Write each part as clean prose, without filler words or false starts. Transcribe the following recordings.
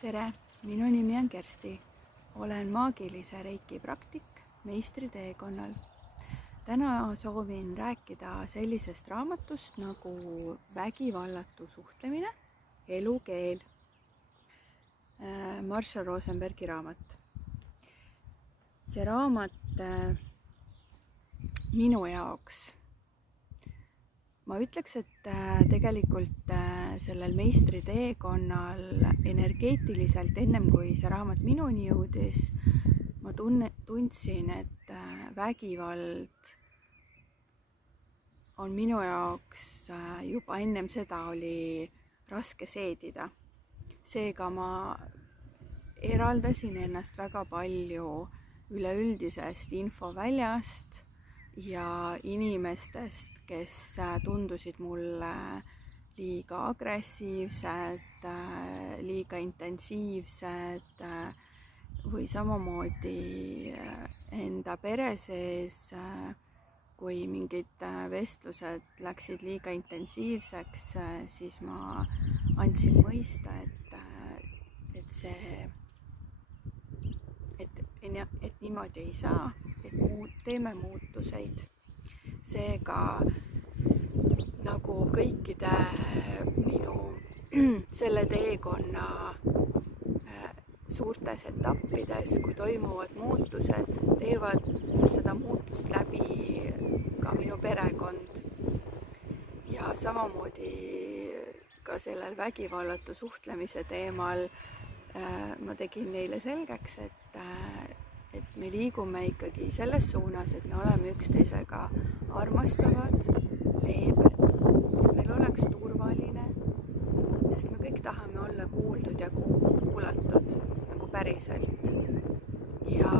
tere, minu nimi on Kersti. Olen maagilise reiki praktik meistriteekonnal. Täna soovin rääkida sellisest raamatust nagu Vägivallatu suhtlemine, elukeel. Marshall Rosenbergi raamat. See raamat minu jaoks, ma ütleks, et tegelikult sellel meistriteekonnal energeetiliselt ennem kui see raamat minuni jõudis, ma tundsin, et vägivald on minu jaoks juba ennem seda oli raske seedida. Seega ma eraldasin ennast väga palju üleüldisest infoväljast ja inimestest, kes tundusid mulle liiga agressiivsed, liiga intensiivsed või samamoodi enda pere sees, kui mingid vestlused läksid liiga intensiivseks, siis ma andsin mõista, et niimoodi ei saa, et teeme muutuseid. Seega nagu kõikide minu selle teekonna suurtes etappides, kui toimuvad muutused, teevad seda muutust läbi ka minu perekond. Ja samamoodi ka sellel vägivallatu suhtlemise teemal ma tegin neile selgeks, et me liigume ikkagi selles suunas, et me oleme üksteisega armastavad, leebed, et meil oleks turvaline, sest me kõik tahame olla kuuldud ja kuulatud nagu päriselt. Ja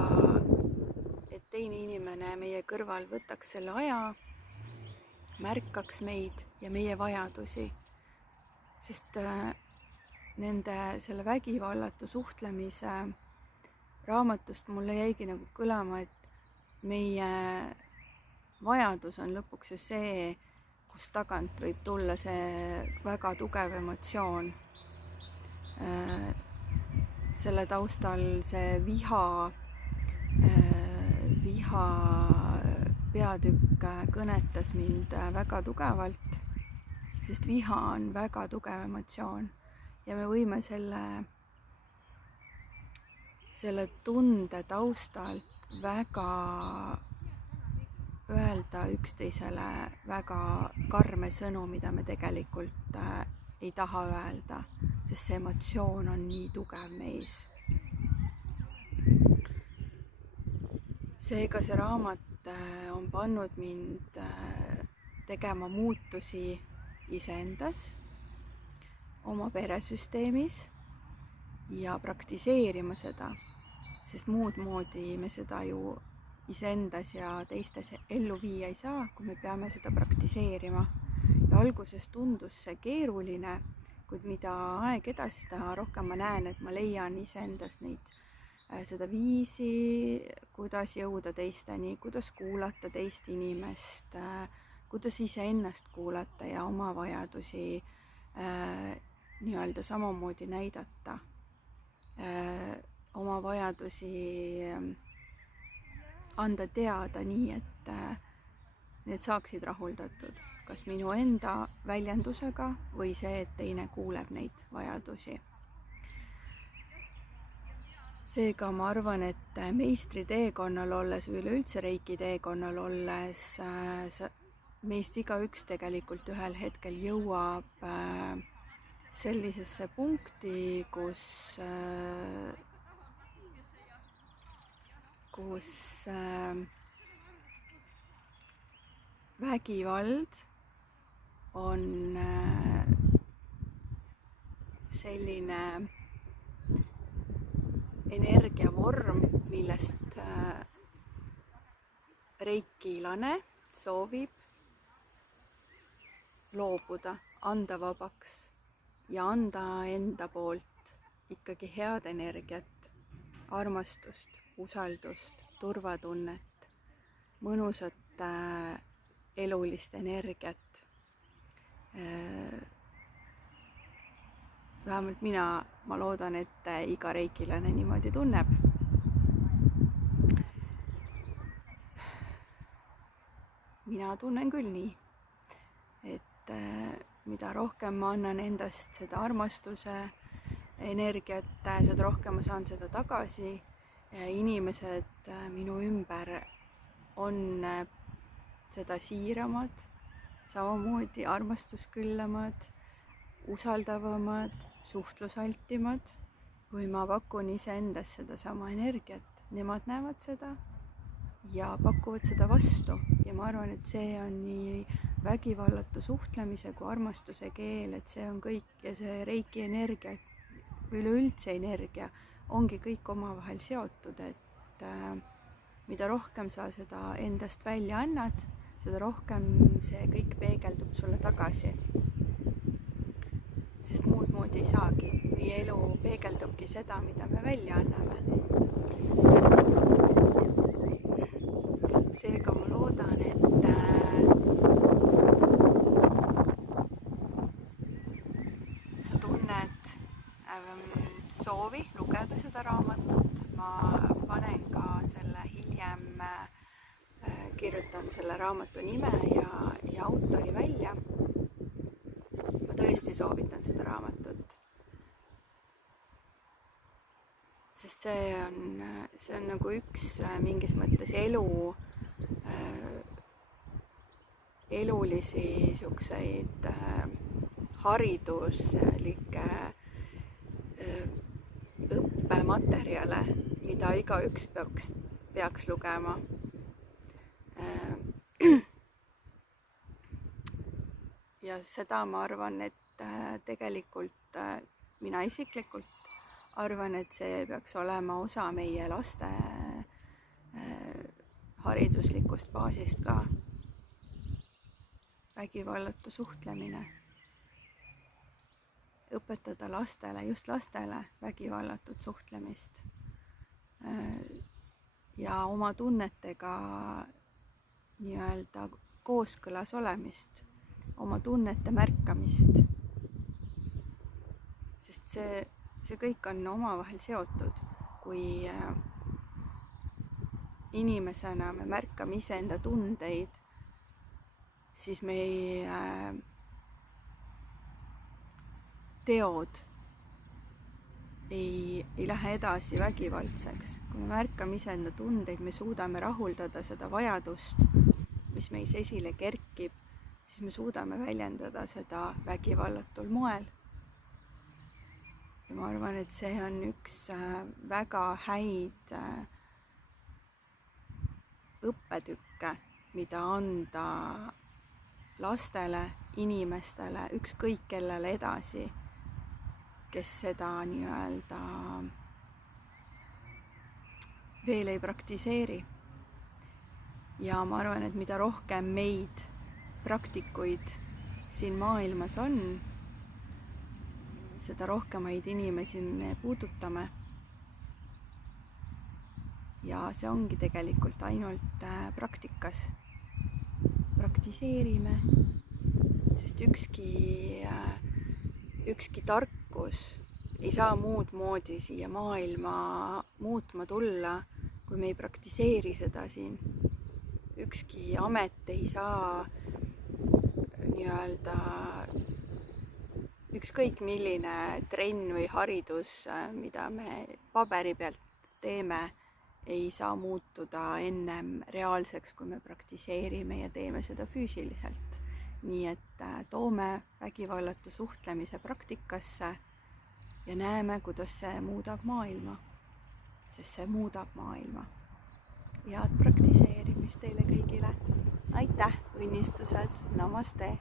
et teine inimene meie kõrval võtaks selle aja, märkaks meid ja meie vajadusi, sest selle vägivallatu suhtlemise raamatust mulle jäigi nagu kõlama, et meie vajadus on lõpuks ju see, kus tagant võib tulla see väga tugev emotsioon. Selle taustal see viha peatükk kõnetas mind väga tugevalt, sest viha on väga tugev emotsioon ja me võime selle tunde taustalt väga öelda üksteisele väga karme sõnu, mida me tegelikult ei taha öelda, sest see emotsioon on nii tugev meis. Seega see raamat on pannud mind tegema muutusi iseendas, oma peresüsteemis ja praktiseerima seda, sest muud moodi me seda ju iseendas ja teistes ellu viia ei saa, kui me peame seda praktiseerima. Ja alguses tundus see keeruline, kuid mida aeg edasi, seda rohkem ma näen, et ma leian iseendas seda viisi, kuidas jõuda teisteni, kuidas kuulata teist inimest, kuidas iseennast kuulata ja oma vajadusi nii-öelda samamoodi näidata, oma vajadusi anda teada nii, et need saaksid rahuldatud, kas minu enda väljendusega või see, et teine kuuleb neid vajadusi. Seega ma arvan, et meistriteekonnal olles või üleüldse reiki teekonnal olles meist igaüks tegelikult ühel hetkel jõuab sellisesse punkti, kus vägivald on selline energiavorm, millest reikilane soovib loobuda, anda vabaks ja anda enda poolt ikkagi head energiat, armastust, usaldust, turvatunnet, mõnusat elulist energiat. vähemalt ma loodan, et iga reikilane niimoodi tunneb. Mina tunnen küll nii, et mida rohkem ma annan endast seda armastuse energiat, seda rohkem ma saan seda tagasi. Inimesed minu ümber on seda siiramad, samamoodi armastusküllamad, usaldavamad, suhtlusaltimad, kui ma pakun iseendas sedasama energiat. Nemad näevad seda ja pakuvad seda vastu ja ma arvan, et see on nii vägivallatu suhtlemise kui armastuse keel, et see on kõik ja see reiki energia, üleüldse energia ongi kõik omavahel seotud, et mida rohkem sa seda endast välja annad, seda rohkem see kõik peegeldub sulle tagasi. Sest muud moodi ei saagi, meie elu peegeldubki seda, mida me välja anname. Seega ma loodan, et sa tunned soovi lugeda seda raamatut. Ma panen ka selle hiljem, kirjutan selle raamatu nime ja autori välja. Ma tõesti soovitan seda raamatut. Sest see on nagu üks mingis mõttes elulisi siukseid hariduslikke õppematerjale, mida igaüks peaks lugema. Ja seda ma arvan, et tegelikult mina isiklikult arvan, et see peaks olema osa meie laste hariduslikust baasist ka. Vägivallatu suhtlemine. Õpetada lastele, just lastele vägivallatut suhtlemist. Ja oma tunnetega nii-öelda kooskõlas olemist, oma tunnete märkamist. Sest see kõik on omavahel seotud, kui inimesena me märkame iseenda tundeid, siis meie teod ei lähe edasi vägivaldseks. Kui me märkame iseenda tundeid, me suudame rahuldada seda vajadust, mis meis esile kerkib, siis me suudame väljendada seda vägivallatul moel. Ja ma arvan, et see on üks väga häid õppetükke, mida anda lastele, inimestele, ükskõik kellele edasi, kes seda nii-öelda veel ei praktiseeri. Ja ma arvan, et mida rohkem meid praktikuid siin maailmas on, seda rohkemaid inimesi me puudutame. Ja see ongi tegelikult ainult praktikas. Praktiseerime, sest ükski tarkus ei saa muud moodi siia maailma muutma tulla, kui me ei praktiseeri seda siin. Ükski amet ei saa nii-öelda ükskõik milline trenn või haridus, mida me paberi pealt teeme, ei saa muutuda ennem reaalseks, kui me praktiseerime ja teeme seda füüsiliselt. Nii et toome vägivallatu suhtlemise praktikasse ja näeme, kuidas see muudab maailma, sest see muudab maailma. Head praktiseerimist teile kõigile. Aitäh, õnnistused, namaste!